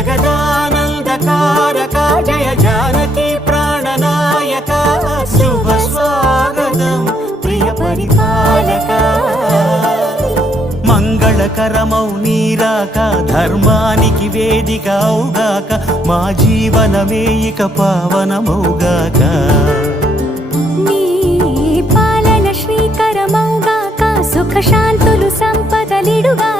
జగదానందకారక జయ జానకి ప్రాణనాయక శుభ స్వాగతం ప్రియ పరిపాలక మంగళకరమౌ నీరాక ధర్మానికి వేదిక అవుగాక మా జీవనమే ఇక పావనమౌగాక నీ పాలన శ్రీకరమౌగాక సుఖ శాంతులు సంపదలిడుగా